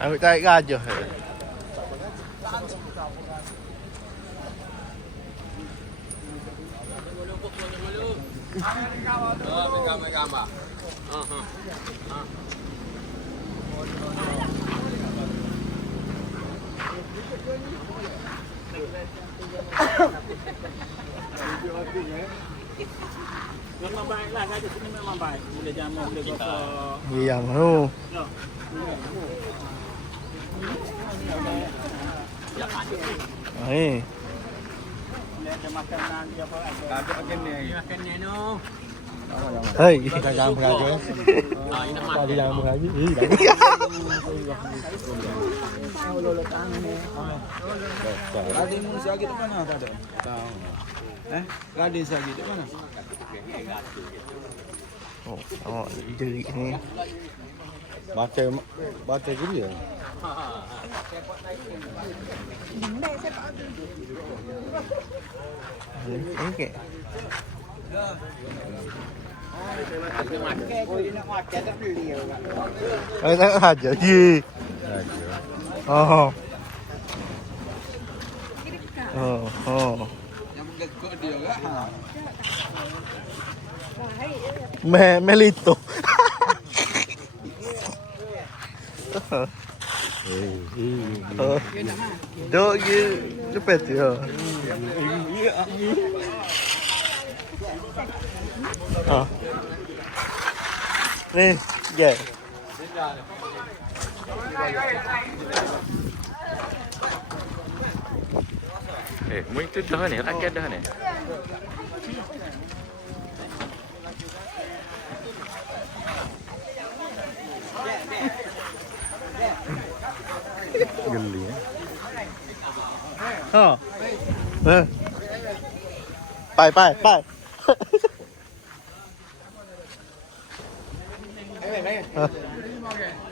Ambil tarik gajah. Gambar. Memang baiklah gajah sini memang baik. Boleh jamu, boleh gosok. Yang tu. Ni. Dia makanan dia apa ada. Ada makan ni. Makan ni no. Hei. Kita jangan mengaji. Tadi jangan mengaji. Gading manusia kita mana tak ada? Tahu. Gading saya kita mana? Oh, jerit ni. Baca dulu ya. Okey. Tak aja je. Oh. Oh. Yang bergekok dia lah. Melito. Dok ye cepet ya. Ni, ya. Muito dah ni, rakyat dah ni. Geli. Ha. Pai.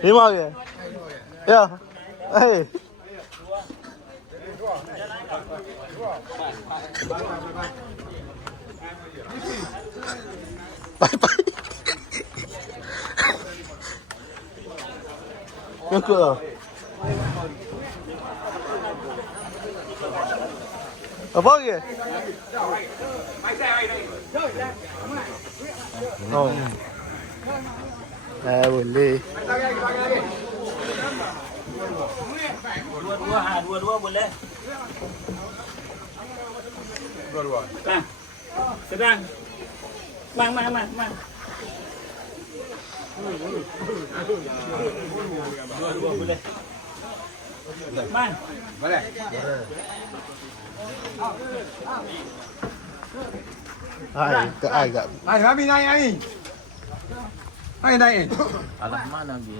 Lima ke? Ya. Eh. Pai. Yang ke? Apa ke? Oh. Boleh. Dua-dua boleh. Dua-dua. Nah. Sedang. Mang. Dua-dua boleh. Mang. Boleh. Ai gak. Naik kami naik. Naik. Alah mana lagi?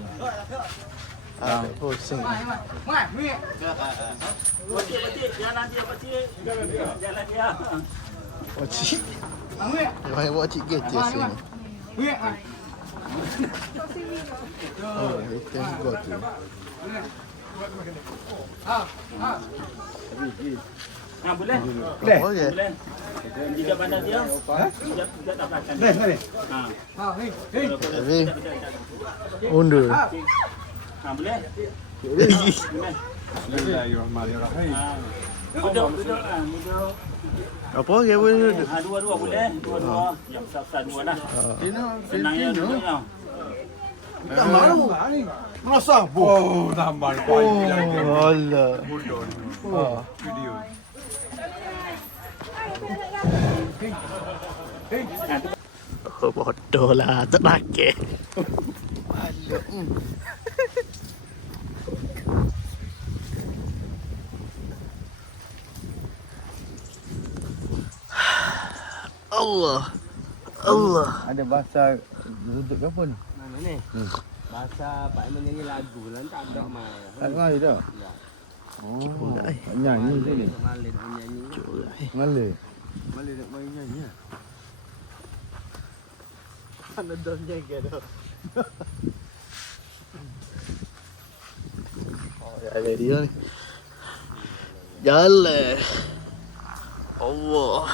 Pusing. Betul. Jalan dia betul. Jalan dia. Wacik. Mai wacik kerja sini. Oh, itu gua tu. Nah, boleh. Oh ya. Boleh. Jika pandang dia. Tidak tak akan. Boleh. Tapi undur. Nah, boleh. Bismillahirrahmanirrahim. Duduk. Apa dia boleh? Dua-dua boleh. Dua-dua. Yang besar-besar dua lah. Senangnya duduk tau. Tak malu ni. Merasa oh, tambah Allah. bodoh. Oh. Video. Oh, bodoh lah, tak laki. Allah. Ada bahasa duduk ke pun? Mana ni? Bahasa Pak Iman nyanyi lagu lah, tak ada mah. Tak ngai dah. Oh, nyanyi tu ni. Malin nyanyi. Malay. Malin nak main nyanyi. Mana don jaga dah. Oh, ada dia ni. Jalan. Allah.